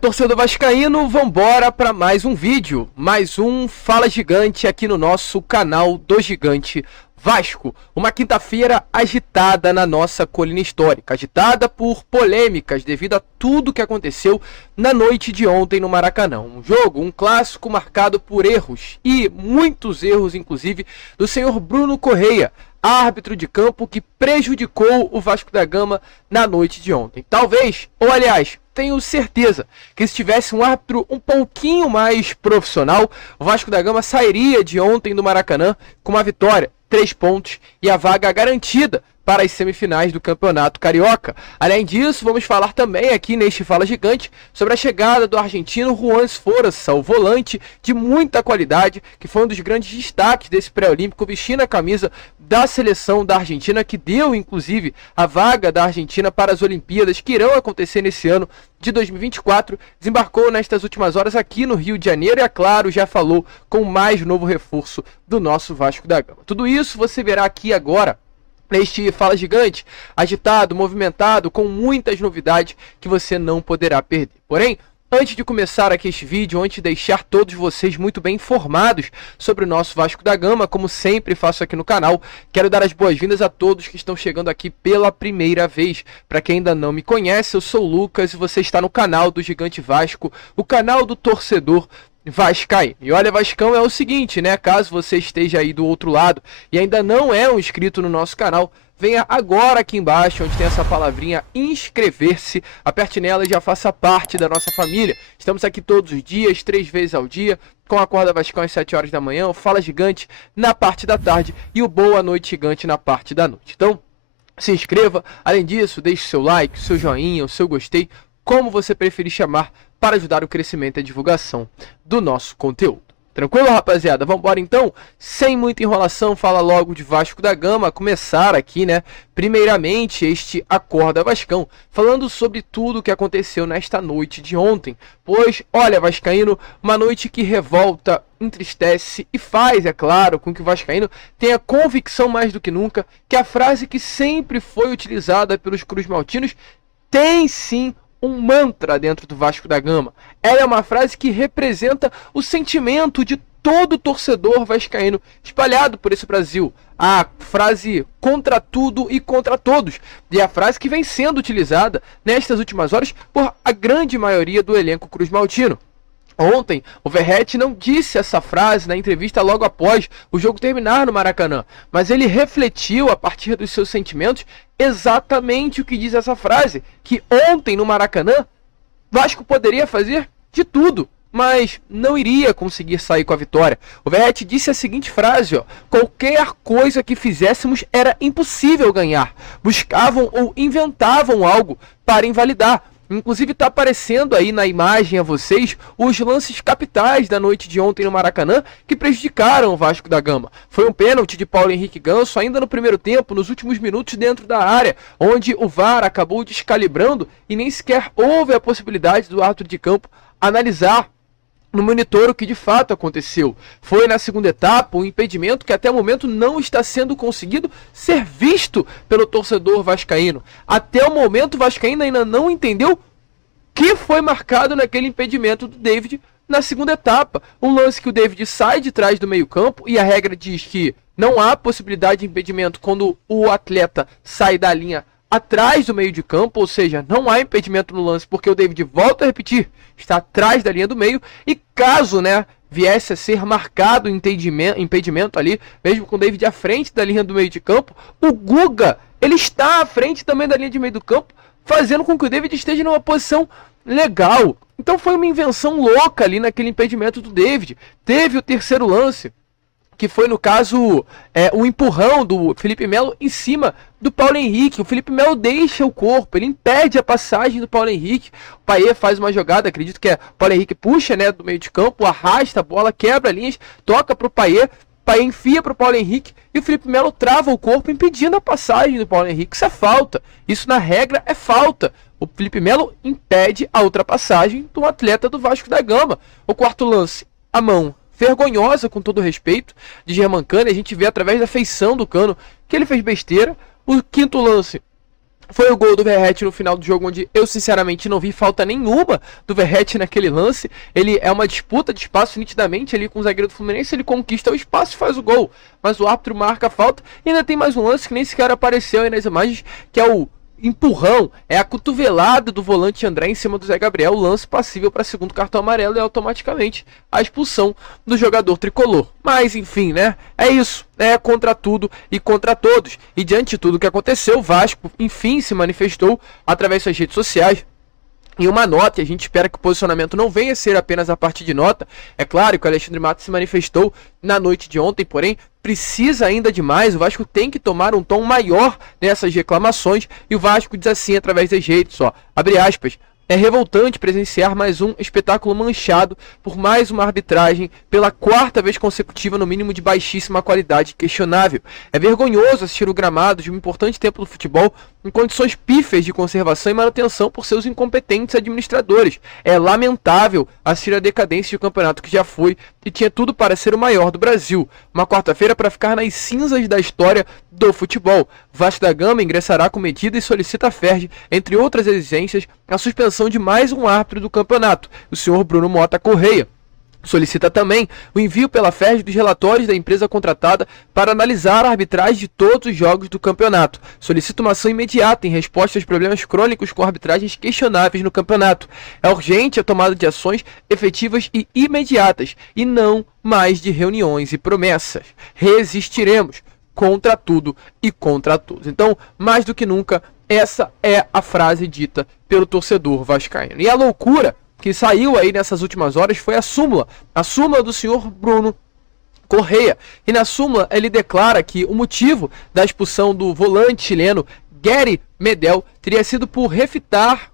Torcedor vascaíno, vambora para mais um vídeo, mais um Fala Gigante aqui no nosso canal do Gigante Vasco. Uma quinta-feira agitada na nossa colina histórica, agitada por polêmicas devido a tudo que aconteceu na noite de ontem no Maracanã. Um jogo, um clássico marcado por erros, e muitos erros inclusive, do senhor Bruno Correia, árbitro de campo que prejudicou o Vasco da Gama na noite de ontem. Talvez, ou aliás, tenho certeza que se tivesse um árbitro um pouquinho mais profissional, o Vasco da Gama sairia de ontem do Maracanã com uma vitória, 3 pontos e a vaga garantida para as semifinais do Campeonato Carioca. Além disso, vamos falar também aqui neste Fala Gigante sobre a chegada do argentino Juan Sforza, o volante de muita qualidade, que foi um dos grandes destaques desse pré-olímpico, vestindo a camisa da seleção da Argentina, que deu inclusive a vaga da Argentina para as Olimpíadas que irão acontecer nesse ano de 2024, desembarcou nestas últimas horas aqui no Rio de Janeiro e, é claro, já falou com mais novo reforço do nosso Vasco da Gama. Tudo isso você verá aqui agora neste Fala Gigante, agitado, movimentado, com muitas novidades que você não poderá perder. Porém, antes de começar aqui este vídeo, antes de deixar todos vocês muito bem informados sobre o nosso Vasco da Gama, como sempre faço aqui no canal, quero dar as boas-vindas a todos que estão chegando aqui pela primeira vez. Para quem ainda não me conhece, eu sou o Lucas e você está no canal do Gigante Vasco, o canal do torcedor vascaíno. E olha, Vascão, é o seguinte, né? Caso você esteja aí do outro lado e ainda não é um inscrito no nosso canal, venha agora aqui embaixo, onde tem essa palavrinha inscrever-se, aperte nela e já faça parte da nossa família. Estamos aqui todos os dias, 3 vezes ao dia, com a Acorda Vascão às 7 horas da manhã, o Fala Gigante na parte da tarde e o Boa Noite Gigante na parte da noite. Então, se inscreva. Além disso, deixe seu like, seu joinha, o seu gostei, como você preferir chamar, para ajudar o crescimento e a divulgação do nosso conteúdo. Tranquilo, rapaziada? Vamos embora então? Sem muita enrolação, fala logo de Vasco da Gama. Começar aqui, né? Primeiramente, este Acorda Vascão, falando sobre tudo o que aconteceu nesta noite de ontem. Pois, olha, vascaíno, uma noite que revolta, entristece e faz, é claro, com que o vascaíno tenha convicção mais do que nunca que a frase que sempre foi utilizada pelos cruzmaltinos tem sim um mantra dentro do Vasco da Gama. Ela é uma frase que representa o sentimento de todo torcedor vascaíno espalhado por esse Brasil. A frase contra tudo e contra todos. E é a frase que vem sendo utilizada nestas últimas horas por a grande maioria do elenco cruzmaltino. Ontem, o Verratti não disse essa frase na entrevista logo após o jogo terminar no Maracanã, mas ele refletiu a partir dos seus sentimentos exatamente o que diz essa frase, que ontem no Maracanã, Vasco poderia fazer de tudo, mas não iria conseguir sair com a vitória. O Verratti disse a seguinte frase, qualquer coisa que fizéssemos era impossível ganhar, buscavam ou inventavam algo para invalidar. Inclusive está aparecendo aí na imagem a vocês os lances capitais da noite de ontem no Maracanã que prejudicaram o Vasco da Gama. Foi um pênalti de Paulo Henrique Ganso ainda no primeiro tempo, nos últimos minutos dentro da área, onde o VAR acabou descalibrando e nem sequer houve a possibilidade do árbitro de campo analisar no monitor o que de fato aconteceu. Foi na segunda etapa um impedimento que até o momento não está sendo conseguido ser visto pelo torcedor vascaíno. Até o momento o vascaíno ainda não entendeu o que foi marcado naquele impedimento do David na segunda etapa. Um lance que o David sai de trás do meio campo e a regra diz que não há possibilidade de impedimento quando o atleta sai da linha atrás do meio de campo, ou seja, não há impedimento no lance porque o David, volta a repetir, está atrás da linha do meio, e caso, né, viesse a ser marcado impedimento ali, mesmo com o David à frente da linha do meio de campo, o Guga, ele está à frente também da linha de meio do campo, fazendo com que o David esteja numa posição legal. Então foi uma invenção louca ali naquele impedimento do David. Teve o terceiro lance, que foi, no caso, o empurrão do Felipe Melo em cima do Paulo Henrique. O Felipe Melo deixa o corpo, ele impede a passagem do Paulo Henrique. O Payet faz uma jogada, acredito que o Paulo Henrique puxa, né, do meio de campo, arrasta a bola, quebra linhas, toca para o Payet enfia para o Paulo Henrique e o Felipe Melo trava o corpo impedindo a passagem do Paulo Henrique. Isso é falta, isso na regra é falta. O Felipe Melo impede a ultrapassagem do atleta do Vasco da Gama. O quarto lance, a mão vergonhosa, com todo respeito, de Germancano, a gente vê através da feição do Cano que ele fez besteira. O quinto lance, Foi o gol do Verratti no final do jogo, onde eu sinceramente não vi falta nenhuma do Verratti naquele lance. Ele é uma disputa de espaço nitidamente ali com o zagueiro do Fluminense, ele conquista o espaço e faz o gol. Mas o árbitro marca a falta e ainda tem mais um lance que nem sequer apareceu aí nas imagens, que é o empurrão, é a cotovelada do volante André em cima do Zé Gabriel, o lance passível para segundo cartão amarelo e automaticamente a expulsão do jogador tricolor. Mas enfim, né? É isso, é contra tudo e contra todos. E diante de tudo que aconteceu, o Vasco enfim se manifestou através das suas redes sociais. Em uma nota, e a gente espera que o posicionamento não venha a ser apenas a partir de nota. É claro que o Alexandre Matos se manifestou na noite de ontem, porém, precisa ainda de mais. O Vasco tem que tomar um tom maior nessas reclamações. E o Vasco diz assim através das redes, ó, abre aspas: é revoltante presenciar mais um espetáculo manchado por mais uma arbitragem pela quarta vez consecutiva, no mínimo de baixíssima qualidade questionável. É vergonhoso assistir o gramado de um importante templo do futebol em condições pífias de conservação e manutenção por seus incompetentes administradores. É lamentável assistir a decadência de um campeonato que já foi e tinha tudo para ser o maior do Brasil. Uma quarta-feira para ficar nas cinzas da história do futebol. Vasco da Gama ingressará com medida e solicita à FERJ, entre outras exigências, a suspensão de mais um árbitro do campeonato, o senhor Bruno Mota Correia. Solicita também o envio pela FERJ dos relatórios da empresa contratada para analisar a arbitragem de todos os jogos do campeonato. Solicita uma ação imediata em resposta aos problemas crônicos com arbitragens questionáveis no campeonato. É urgente a tomada de ações efetivas e imediatas, e não mais de reuniões e promessas. Resistiremos contra tudo e contra todos. Então, mais do que nunca, essa é a frase dita pelo torcedor vascaíno. E a loucura que saiu aí nessas últimas horas foi a súmula do senhor Bruno Correia. E na súmula ele declara que o motivo da expulsão do volante chileno Gary Medel teria sido por revidar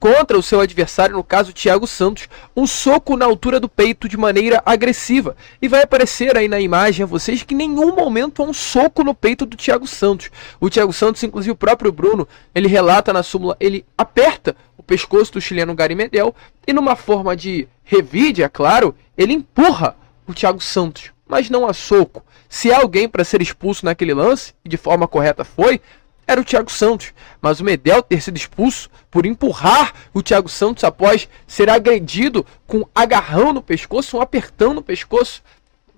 contra o seu adversário, no caso Thiago Santos, um soco na altura do peito de maneira agressiva. E vai aparecer aí na imagem a vocês que em nenhum momento há um soco no peito do Thiago Santos. O Thiago Santos, inclusive o próprio Bruno, ele relata na súmula, ele aperta o pescoço do chileno Gary Medel e numa forma de revide, é claro, ele empurra o Thiago Santos, mas não a soco. Se há alguém para ser expulso naquele lance, e de forma correta foi, era o Thiago Santos, mas o Medel ter sido expulso por empurrar o Thiago Santos após ser agredido com um agarrão no pescoço, um apertão no pescoço.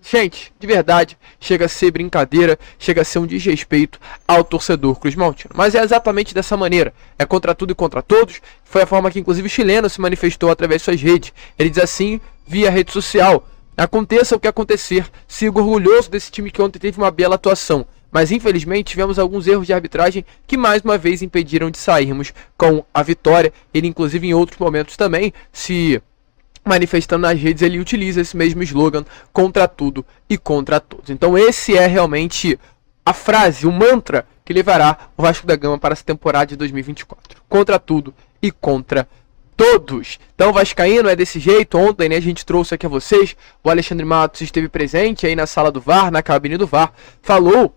Gente, de verdade, chega a ser brincadeira, chega a ser um desrespeito ao torcedor cruzmaltino. Mas é exatamente dessa maneira, é contra tudo e contra todos. Foi a forma que inclusive o chileno se manifestou através de suas redes. Ele diz assim, via rede social: aconteça o que acontecer, sigo orgulhoso desse time que ontem teve uma bela atuação. Mas infelizmente tivemos alguns erros de arbitragem que mais uma vez impediram de sairmos com a vitória. Ele inclusive em outros momentos também se manifestando nas redes, ele utiliza esse mesmo slogan, contra tudo e contra todos. Então esse é realmente a frase, o mantra que levará o Vasco da Gama para essa temporada de 2024. Contra tudo e contra todos. Então o vascaíno é desse jeito. Ontem, né, a gente trouxe aqui a vocês, o Alexandre Matos esteve presente aí na sala do VAR, na cabine do VAR, falou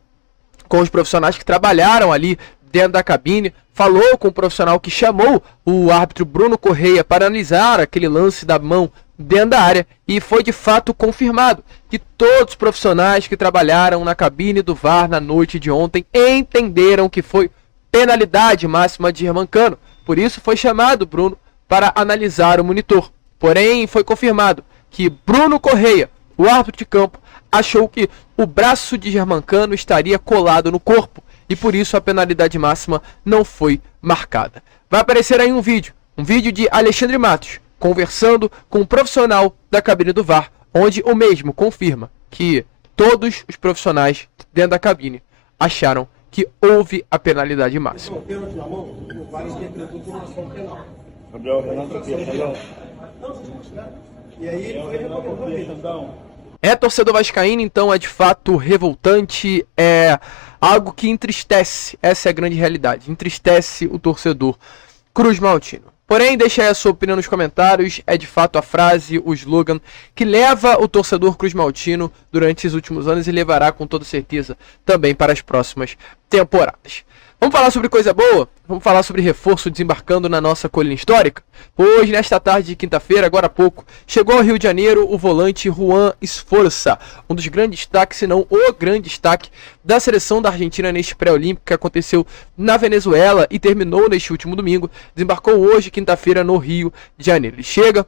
com os profissionais que trabalharam ali dentro da cabine, falou com o profissional que chamou o árbitro Bruno Correia para analisar aquele lance da mão dentro da área, e foi de fato confirmado que todos os profissionais que trabalharam na cabine do VAR na noite de ontem entenderam que foi penalidade máxima de Germancano. Por isso foi chamado Bruno para analisar o monitor. Porém, foi confirmado que Bruno Correia, o árbitro de campo, achou que o braço de Germancano estaria colado no corpo e por isso a penalidade máxima não foi marcada. Vai aparecer aí um vídeo de Alexandre Matos conversando com um profissional da cabine do VAR, onde o mesmo confirma que todos os profissionais dentro da cabine acharam que houve a penalidade máxima. É, torcedor vascaíno, então é de fato revoltante, é algo que entristece, essa é a grande realidade, entristece o torcedor cruzmaltino. Porém, deixa aí a sua opinião nos comentários, é de fato a frase, o slogan que leva o torcedor cruzmaltino durante esses últimos anos e levará com toda certeza também para as próximas temporadas. Vamos falar sobre coisa boa? Vamos falar sobre reforço desembarcando na nossa colina histórica? Hoje, nesta tarde de quinta-feira, agora há pouco, chegou ao Rio de Janeiro o volante Juan Esforça, um dos grandes destaques, se não o grande destaque da seleção da Argentina neste pré-olímpico que aconteceu na Venezuela e terminou neste último domingo. Desembarcou hoje, quinta-feira, no Rio de Janeiro. Ele chega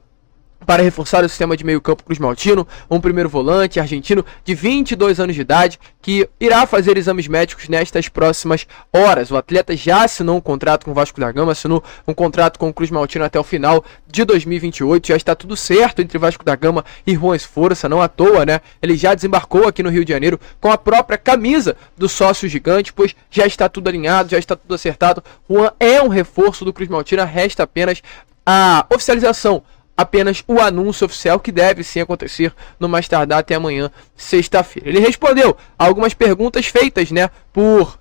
para reforçar o sistema de meio-campo Cruz Maltino, um primeiro volante argentino de 22 anos de idade, que irá fazer exames médicos nestas próximas horas. O atleta já assinou um contrato com o Vasco da Gama, assinou um contrato com o Cruz Maltino até o final de 2028, já está tudo certo entre Vasco da Gama e Juan Esforça, não à toa, né? Ele já desembarcou aqui no Rio de Janeiro com a própria camisa do sócio gigante, pois já está tudo alinhado, já está tudo acertado. Juan é um reforço do Cruz Maltino, resta apenas a oficialização, apenas o anúncio oficial, que deve sim acontecer no mais tardar até amanhã, sexta-feira. Ele respondeu a algumas perguntas feitas, né, por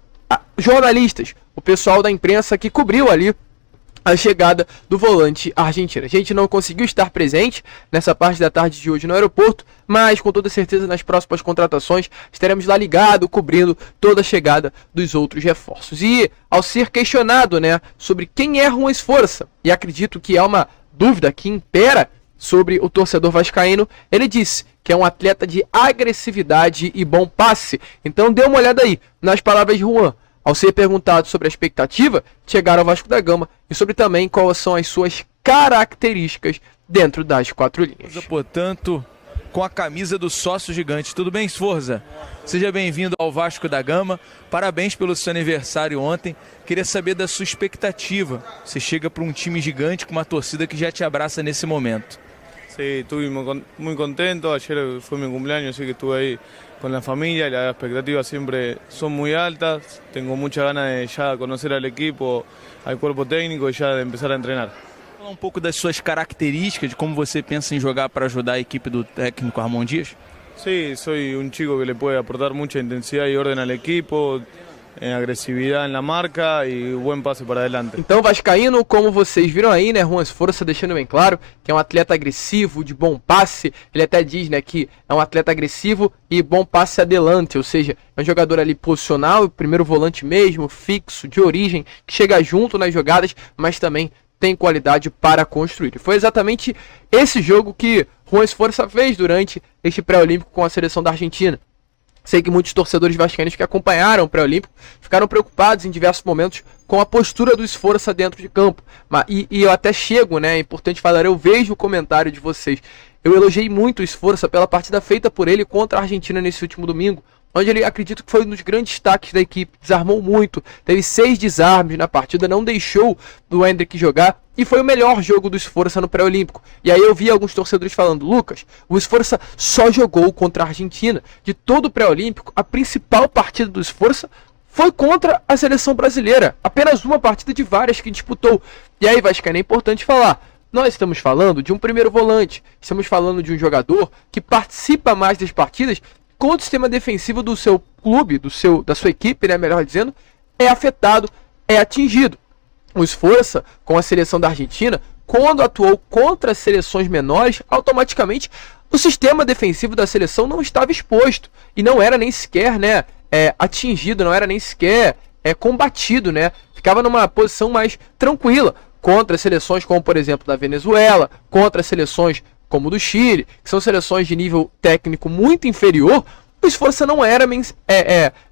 jornalistas, o pessoal da imprensa que cobriu ali a chegada do volante argentino. A gente não conseguiu estar presente nessa parte da tarde de hoje no aeroporto, mas com toda certeza nas próximas contratações estaremos lá ligado, cobrindo toda a chegada dos outros reforços. E ao ser questionado, né, sobre quem é Juan Esforça, e acredito que é uma dúvida que impera sobre o torcedor vascaíno, ele disse que é um atleta de agressividade e bom passe. Então dê uma olhada aí nas palavras de Juan, ao ser perguntado sobre a expectativa de chegar ao Vasco da Gama e sobre também quais são as suas características dentro das quatro linhas. Portanto, com a camisa do sócio gigante. Tudo bem, Esforza? Seja bem-vindo ao Vasco da Gama. Parabéns pelo seu aniversário ontem. Queria saber da sua expectativa. Você chega para um time gigante com uma torcida que já te abraça nesse momento. Sí, estuve muy contento. Ayer fue mi cumpleaños, así que estuve ahí con la familia. Las expectativas siempre son muy altas. Tengo muchas ganas de ya conocer al equipo, al cuerpo técnico y ya de empezar a entrenar. Falar um pouco das suas características, de como você pensa em jogar para ajudar a equipe do técnico Ramon Dias? Sí, soy un chico que le puede aportar mucha intensidad y orden al equipo, agressividade na marca e bom passe para adelante. Então, vascaíno, como vocês viram aí, né, Juan Esforça deixando bem claro que é um atleta agressivo, de bom passe. Ele até diz, né, que é um atleta agressivo e bom passe adelante, ou seja, é um jogador ali posicional, primeiro volante mesmo, fixo, de origem, que chega junto nas jogadas, mas também tem qualidade para construir. E foi exatamente esse jogo que Juan Esforça fez durante este pré-olímpico com a seleção da Argentina. Sei que muitos torcedores vascaínos que acompanharam o pré-olímpico ficaram preocupados em diversos momentos com a postura do Esforça dentro de campo. E eu até chego, né? É importante falar, eu vejo o comentário de vocês. Eu elogiei muito o Esforça pela partida feita por ele contra a Argentina nesse último domingo, onde ele, acredito que foi um dos grandes destaques da equipe, desarmou muito, teve 6 desarmes na partida, não deixou do Hendrick jogar, e foi o melhor jogo do Esforça no pré-olímpico. E aí eu vi alguns torcedores falando, Lucas, o Esforça só jogou contra a Argentina. De todo o pré-olímpico, a principal partida do Esforça foi contra a seleção brasileira, apenas uma partida de várias que disputou. E aí, Vascaíno, é importante falar, nós estamos falando de um primeiro volante, estamos falando de um jogador que participa mais das partidas quando o sistema defensivo do seu clube, da sua equipe, né, melhor dizendo, é afetado, é atingido. O Esforça, com a seleção da Argentina, quando atuou contra as seleções menores, automaticamente o sistema defensivo da seleção não estava exposto e não era nem sequer, né, atingido, não era nem sequer combatido, né? Ficava numa posição mais tranquila contra seleções como, por exemplo, da Venezuela, contra seleções como do Chile, que são seleções de nível técnico muito inferior. O Esforça não era,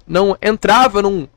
não entrava num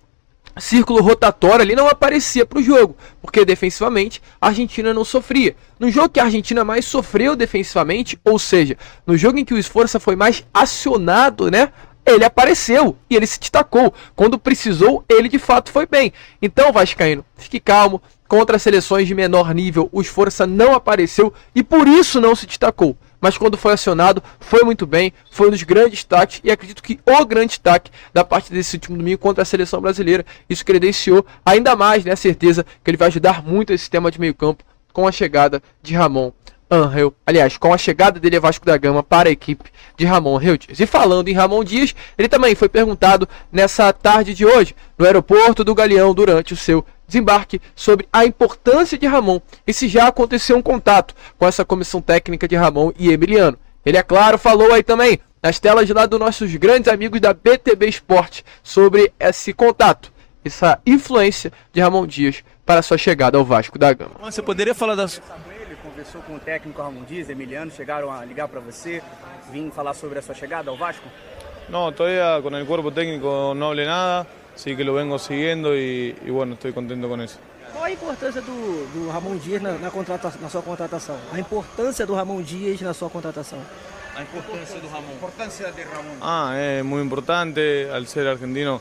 círculo rotatório ali, não aparecia para o jogo, porque defensivamente a Argentina não sofria. No jogo que a Argentina mais sofreu defensivamente, ou seja, no jogo em que o Esforça foi mais acionado, né, ele apareceu e ele se destacou. Quando precisou, ele de fato foi bem. Então, vascaíno, fique calmo. Contra seleções de menor nível, o Esforça não apareceu e por isso não se destacou. Mas quando foi acionado, foi muito bem, foi um dos grandes destaques e acredito que o grande destaque da partida desse último domingo contra a seleção brasileira. Isso credenciou ainda mais, né, a certeza que ele vai ajudar muito esse sistema de meio campo com a chegada de Ramon Ángel. Aliás, com a chegada dele a Vasco da Gama para a equipe de Ramon Ángel Dias. E falando em Ramon Dias, ele também foi perguntado nessa tarde de hoje, no aeroporto do Galeão, durante o seu desembarque, sobre a importância de Ramon e se já aconteceu um contato com essa comissão técnica de Ramon e Emiliano. Ele, é claro, falou aí também nas telas de lá dos nossos grandes amigos da BTB Esporte sobre esse contato. essa influência de Ramon Dias para a sua chegada ao Vasco da Gama. Você poderia falar da... Ele conversou com o técnico Ramon Dias, Emiliano, chegaram a ligar para você, vim falar sobre a sua chegada ao Vasco? No, todavía con el cuerpo técnico no hablé nada, sí que lo vengo siguiendo y bueno, estoy contento con eso. Qual a importância do Ramon Dias na sua contratação? A importância do Ramon Dias na sua contratação? A importância do Ramon. Es muy importante, al ser argentino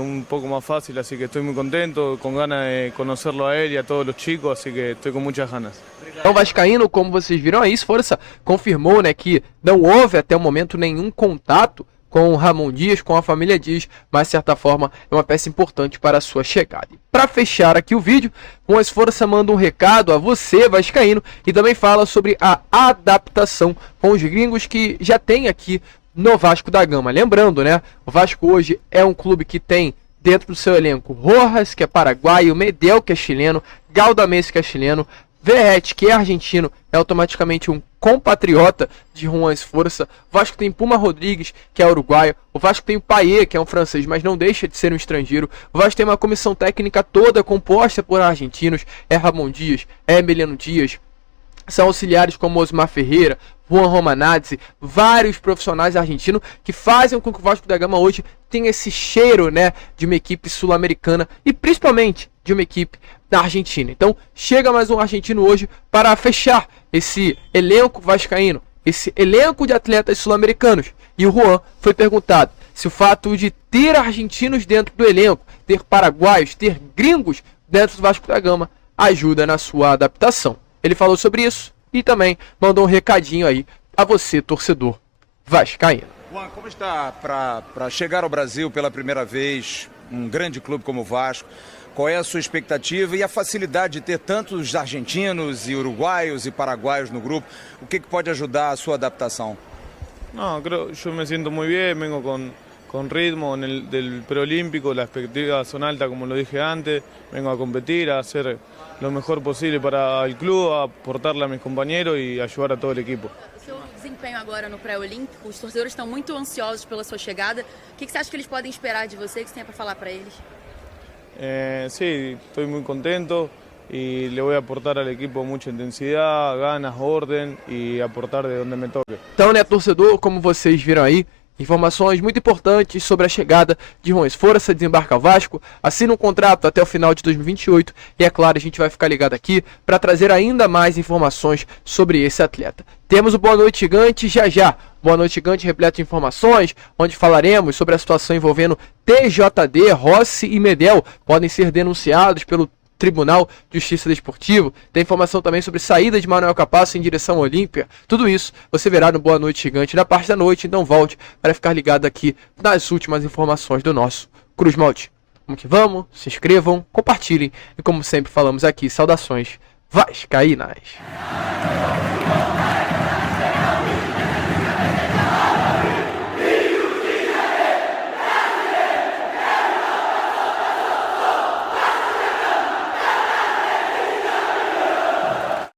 un poco más fácil, así que estoy muy contento, con ganas de conocerlo a él y a todos los chicos, así que estoy con muchas ganas. Então, vascaíno, como vocês viram aí, Sforza confirmou, né, que não houve até o momento nenhum contato com o Ramon Dias, com a família Dias, mas de certa forma é uma peça importante para a sua chegada. Para fechar aqui o vídeo, o Sforza manda um recado a você, vascaíno, e também fala sobre a adaptação com os gringos que já tem aqui no Vasco da Gama. Lembrando, né, o Vasco hoje é um clube que tem dentro do seu elenco Rojas, que é paraguaio, Medel, que é chileno, Galdamés, que é chileno, Verratti, que é argentino, é automaticamente um compatriota de Juan Sforza. O Vasco tem Puma Rodrigues, que é uruguaio. O Vasco tem o Payet, que é um francês, mas não deixa de ser um estrangeiro. O Vasco tem uma comissão técnica toda composta por argentinos. É Ramon Dias, é Emiliano Dias. São auxiliares como Osmar Ferreira, Juan Romanazzi, vários profissionais argentinos que fazem com que o Vasco da Gama hoje tenha esse cheiro, né, de uma equipe sul-americana e principalmente de uma equipe da Argentina. Então chega mais um argentino hoje para fechar esse elenco vascaíno, esse elenco de atletas sul-americanos. E o Juan foi perguntado se o fato de ter argentinos dentro do elenco, ter paraguaios, ter gringos dentro do Vasco da Gama ajuda na sua adaptação. Ele falou sobre isso e também mandou um recadinho aí a você, torcedor vascaíno. Juan, como está para chegar ao Brasil pela primeira vez, um grande clube como o Vasco? Qual é a sua expectativa e a facilidade de ter tantos argentinos e uruguaios e paraguaios no grupo? O que pode ajudar a sua adaptação? No, yo me siento muy bien, vengo con ritmo del preolímpico, las expectativas son altas como lo dije antes, vengo a competir, a hacer lo mejor posible para el club, a aportarle a mis compañeros y ayudar a todo el equipo. O seu desempenho agora no pré-olímpico, os torcedores estão muito ansiosos pela sua chegada. O que você acha que eles podem esperar de você, que você tem para falar para eles? Sí, estoy muy contento y le voy a aportar al equipo mucha intensidad, ganas, orden y aportar de donde me toque. Então, né, torcedor, como vocês viram aí, informações muito importantes sobre a chegada de Juan Sforza, desembarca ao Vasco, assina um contrato até o final de 2028 e, é claro, a gente vai ficar ligado aqui para trazer ainda mais informações sobre esse atleta. Temos o Boa Noite Gigante já. Boa Noite Gigante repleto de informações, onde falaremos sobre a situação envolvendo TJD, Rossi e Medel, podem ser denunciados pelo Tribunal de Justiça Desportivo. Tem informação também sobre saída de Manuel Capasso em direção à Olímpia. Tudo isso você verá no Boa Noite Gigante na parte da noite, então volte para ficar ligado aqui nas últimas informações do nosso Cruz Malte. Vamos que vamos, se inscrevam, compartilhem e como sempre falamos aqui, saudações vascaínas.